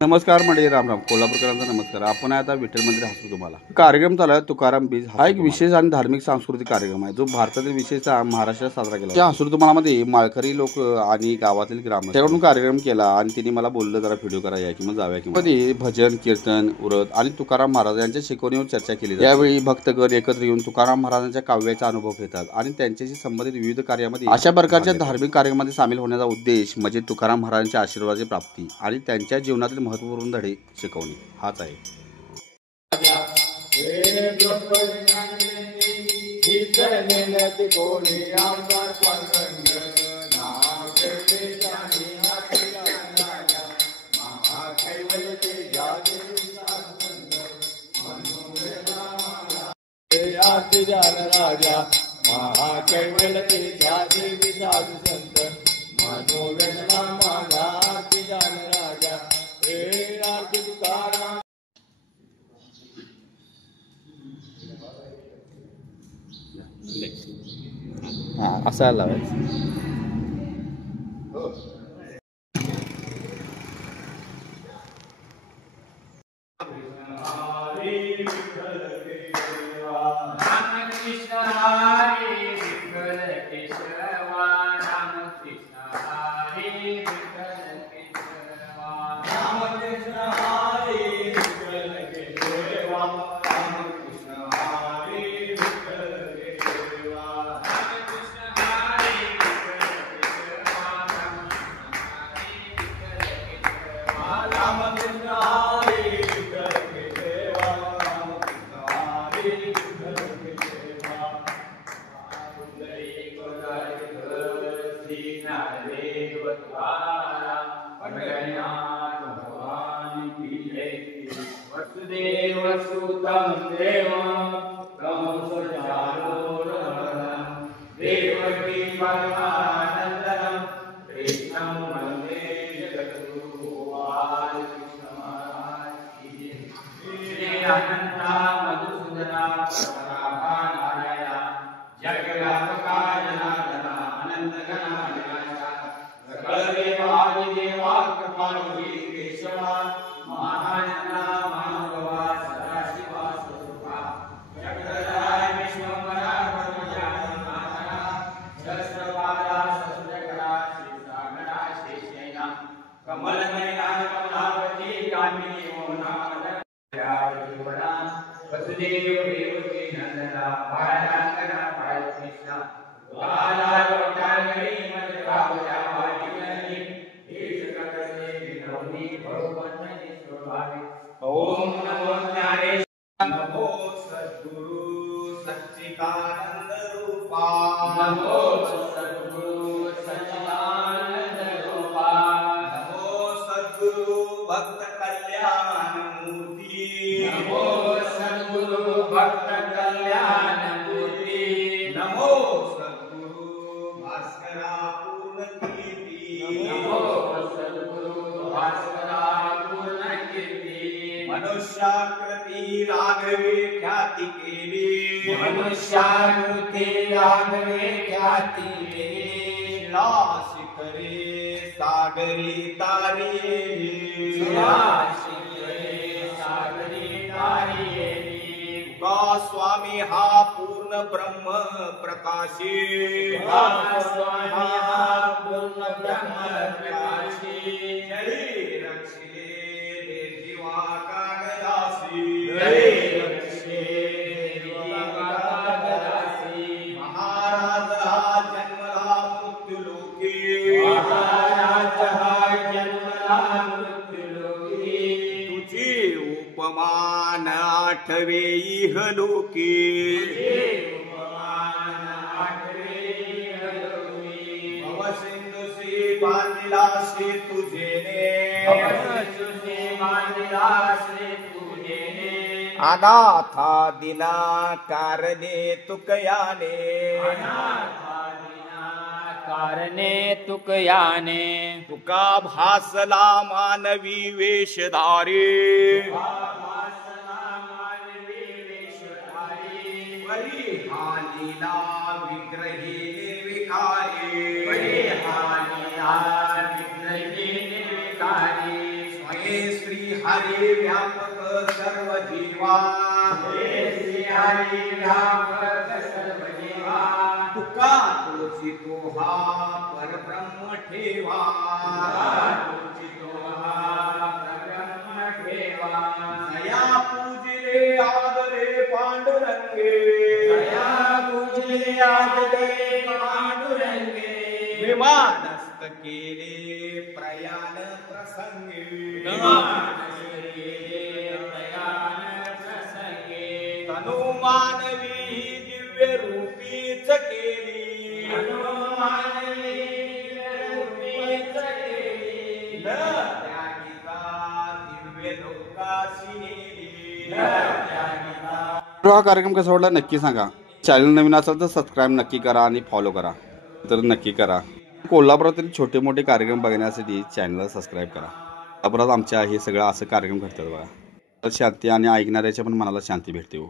नमस्कार मंडळी, राम राम. कोल्हापूरकरांचा नमस्कार. आपण आता विठ्ठल मंदिर हसू तुम्हाला कार्यक्रम चालू आहे. तुकाराम बीज हा एक विशेष आणि धार्मिक सांस्कृतिक कार्यक्रम आहे जो भारतातील विशेषतः महाराष्ट्रात साजरा केला. त्या हसूर तुम्हाला माळकरी लोक आणि गावातील ग्रामस्थ त्याकडून कार्यक्रम केला आणि त्यांनी मला बोललं जरा व्हिडिओ करा या किंवा जाव्या किंवा मध्ये भजन कीर्तन व्रत आणि तुकाराम महाराज यांच्या शिकवणीवर चर्चा केली. यावेळी भक्तगण एकत्र येऊन तुकाराम महाराजांच्या काव्याचा अनुभव घेतात आणि त्यांच्याशी संबंधित विविध कार्यामध्ये अशा प्रकारच्या धार्मिक कार्यामध्ये सामील होण्याचा उद्देश म्हणजे तुकाराम महाराजांच्या आशीर्वादाची प्राप्ती आणि त्यांच्या जीवनातील महत्त्वपूर्ण धडे शिकवणे हाच आहे. राजा महाकैवल तेजा देवी साधु संत मनोवेदना माझा जान राजा हे राज तुकाराम. असा लावायचं. वसुदेव सुतं देवं देवकी परमानन्दं कृष्णं वन्दे जगद्गुरुं. श्री अनन्ता मधुसूदना जगव्यापका जनार्दना अनन्तगणाधिनाथा सकलदेवादिदेवा कृपानिधि केशवा महानंदा महाभवा सदाशिवा स्वरूपा जगदराय विश्वंभरा परमजानमाता सहस्रपादा सहस्रकरा श्रीसागरा शेषैना कमलनयना कमलावती कामिनी मोहनामदा वसुदेव देवकी नंदना बालांगना बालकृष्ण बाला लोटांगणी मजरावजा वाजिनी ईशकरणे विनोदी भगवन्मनि स्वभावे. ओम नमो ज्ञानेश्वर नमो सद्गुरु सच्चिदानंद रूपा नमो सद्गुरु सच्चिदानंद रूपा नमो सद्गुरु भक्त कल्याण मूर्ति नमो सद्गुरु भक्त कल्याण मूर्ति नमो सद्गुरु भास्करा पूर्ण कीर्ति नमो सद्गुरु भास्करा पूर्ण कीर्ति. मनुष्याकृती राघवे ख्याती केली मनुष्याकृती राघवे ख्याती केली शिखरे सागरी तारिये सागरी तारिये. तुका स्वामी हा पूर्ण ब्रह्म प्रकाशी स्वामी हा पूर्ण ब्रह्म प्रकाशी जरी रक्षिले देवा कागदासी रक्षे देवा कागदासी. महाराज हा जन्मला मृत्युलोकी महाराज हा जन्मला मृत्युलोकी. तुझी उपमान आठवे इहलोकी भवसिंधुसी बांधिला श्री तुझेने अनाथा दिना कारणे तुकयाने कारणे तुकयाने. तुका भासला मानवी वेशधारी परिहानीला विग्रही निर्विकारी परिहानीला विग्रही निर्विकारी. श्री हरी व्यापक सर्व जीवा हे श्री हरी व्यापक सर्व जीवा तुका तुझी तो हा परब्रह्म ठेवा तुझी तो हा परब्रह्म ठेवा दया पूजिले आदरे पांडुरंगे दया पूजिले आदरे पांडुरंगे विमानस्त केले प्रयाण प्रसंगे तनु मानवी दिव्य रूपीच केली न त्यागिता दिव्य लोकाशी नेली हा कार्यक्रम कसा वाटला नक्की सांगा. चॅनल नवीन असेल तर सबस्क्राईब नक्की करा आणि फॉलो करा. तर नक्की करा. कोल्हापुरातील छोटे मोठे कार्यक्रम बघण्यासाठी चॅनलला सबस्क्राईब करा. कोल्हापुरात आमच्या हे सगळं असं कार्यक्रम घडतात बघा. शांती आणि ऐकणाऱ्याच्या पण मनाला शांती भेटते हो.